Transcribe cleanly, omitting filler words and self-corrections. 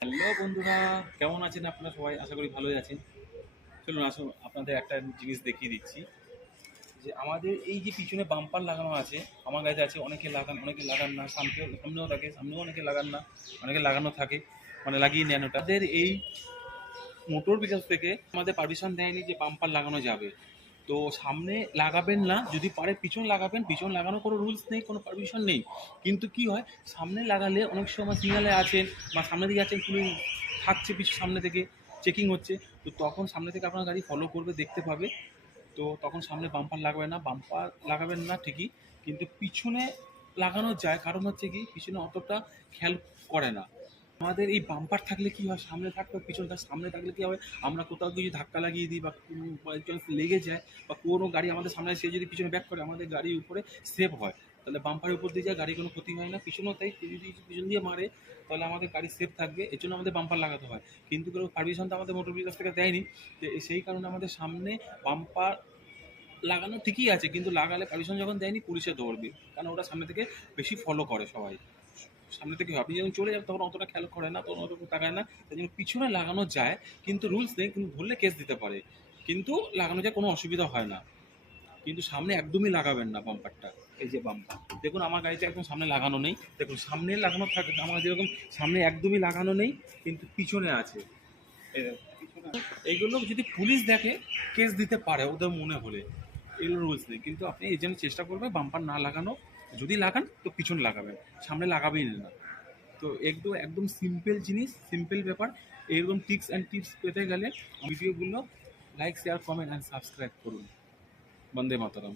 Hello বন্ধুরা, কেমন আছেন আপনারা সবাই? আশা করি ভালোই আছেন। চলুন আসুন আপনাদের একটা জিনিস দেখিয়ে দিচ্ছি যে আমাদের এই যে পিছনে বাম্পার লাগানো আছে, আমার কাছে আছে, অনেকে লাগান অনেকে লাগান না, সামনেও থাকে, সামনেও অনেকে লাগান না, অনেকে লাগানো থাকে, মানে লাগিয়ে নেন ওটা। তাদের এই মোটর বিকাশ থেকে আমাদের পারমিশন দেয়নি যে বাম্পার লাগানো যাবে। তো সামনে লাগাবেন না, যদি পারে পিছন লাগাবেন, পিছন লাগানোর কোনো রুলস নেই, কোনো পারমিশন নেই। কিন্তু কি হয়, সামনে লাগালে অনেক সময় সিগনালে আছেন বা সামনে দিকে আছেন, পুলিশ থাকছে পিছু সামনে থেকে, চেকিং হচ্ছে। তো তখন সামনে থেকে আপনার গাড়ি ফলো করবে, দেখতে পাবে। তো তখন সামনে বাম্পার লাগবে না, বাম্পার লাগাবেন না ঠিকই, কিন্তু পিছনে লাগানো যায়। কারণ হচ্ছে কি, পিছনে অতটা খেয়াল করে না। আমাদের এই বাম্পার থাকলে কি হয়, সামনে থাকবে পিছনে থাক, সামনে থাকলে কি হবে, আমরা কোথাও কিছু ধাক্কা লাগিয়ে দিই বা বাই চান্স লেগে যায়, বা কোনো গাড়ি আমাদের সামনে সে যদি পিছনে ব্যাক করে, আমাদের গাড়ির উপরে সেভ হয়। তাহলে বাম্পারের উপর দিয়ে যায়, গাড়ি কোনো ক্ষতি হয় না। পিছনেও তাই, কেউ যদি পিছন দিয়ে মারে তাহলে আমাদের গাড়ি সেফ থাকবে, এর জন্য আমাদের বাম্পার লাগাতে হয়। কিন্তু কোনো পারমিশন তো আমাদের মোটর বিকাশ থেকে দেয়নি। যে সেই কারণে আমাদের সামনে বাম্পার লাগানো ঠিকই আছে, কিন্তু লাগালে পারমিশন যখন দেয়নি, পুলিশে ধরবে। কারণ ওটা সামনে থেকে বেশি ফলো করে সবাই। সামনে থেকে আপনি যখন চলে যান তখন অতটা খেয়াল করে না, তখন অতটা তাকায় না। তাই জন্য পিছনে লাগানো যায়, কিন্তু রুলস নেই, কিন্তু ধরলে কেস দিতে পারে। কিন্তু লাগানো যায়, কোনো অসুবিধা হয় না। কিন্তু সামনে একদমই লাগাবেন না বাম্পারটা। এই যে বাম্পার দেখুন, আমার গাড়িতে একদম সামনে লাগানো নেই। দেখুন সামনে লাগানো থাকে, আমার যেরকম সামনে একদমই লাগানো নেই, কিন্তু পিছনে আছে। এই দেখুন, পিছনে আছে। এইগুলো যদি পুলিশ দেখে, কেস দিতে পারে ওদের মনে হলে। এগুলো রুলস নেই, কিন্তু আপনি এই জন্য চেষ্টা করবেন বাম্পার না লাগানো। যদি লাগান তো পিছন লাগাবেন, সামনে লাগাবেই না। তো একদম একদম সিম্পল জিনিস, সিম্পল ব্যাপার। এরকম টিপস অ্যান্ড টিপস পেতে গেলে ভিডিওগুলো like, share, comment and subscribe করুন। বন্দে মাতরম।